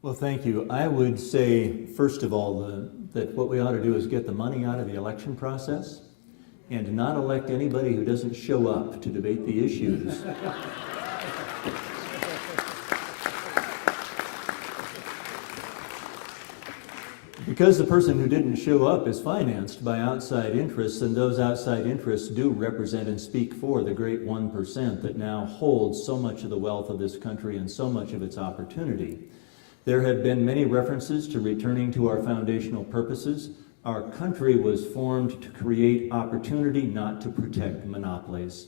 Well, thank you. I would say, first of all, that what we ought to do is get the money out of the election process and not elect anybody who doesn't show up to debate the issues. Because the person who didn't show up is financed by outside interests, and those outside interests do represent and speak for the great 1% that now holds so much of the wealth of this country and so much of its opportunity. There have been many references to returning to our foundational purposes. Our country was formed to create opportunity, not to protect monopolies.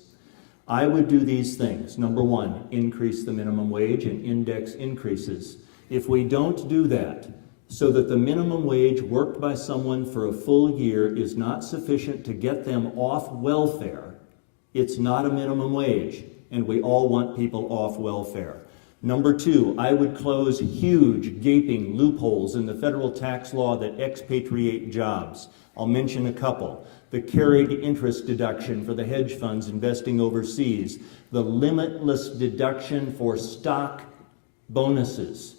I would do these things. Number one, increase the minimum wage and index increases. If we don't do that, so that the minimum wage worked by someone for a full year is not sufficient to get them off welfare, it's not a minimum wage, and we all want people off welfare. Number two, I would close huge, gaping loopholes in the federal tax law that expatriate jobs. I'll mention a couple. The carried interest deduction for the hedge funds investing overseas, the limitless deduction for stock bonuses.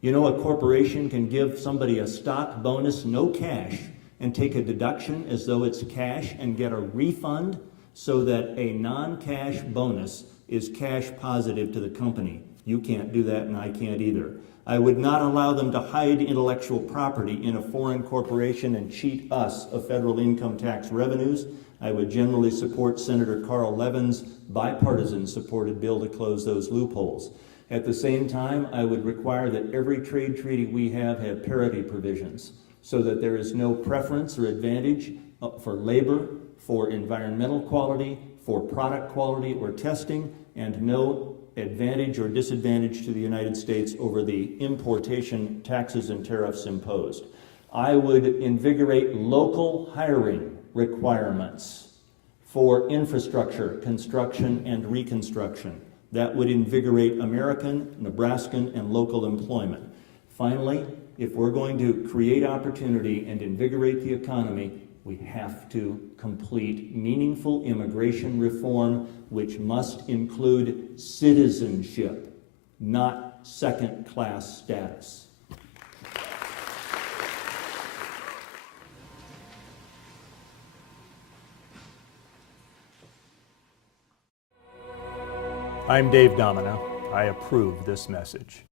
You know, a corporation can give somebody a stock bonus, no cash, and take a deduction as though it's cash and get a refund so that a non-cash bonus is cash positive to the company. You can't do that, and I can't either. I would not allow them to hide intellectual property in a foreign corporation and cheat us of federal income tax revenues. I would generally support Senator Carl Levin's bipartisan supported bill to close those loopholes. At the same time, I would require that every trade treaty we have parity provisions so that there is no preference or advantage for labor, for environmental quality, for product quality or testing, and no advantage or disadvantage to the United States over the importation taxes and tariffs imposed. I would invigorate local hiring requirements for infrastructure, construction, and reconstruction. That would invigorate American, Nebraskan, and local employment. Finally, if we're going to create opportunity and invigorate the economy, we have to complete meaningful immigration reform, which must include citizenship, not second-class status. I'm Dave Domina. I approve this message.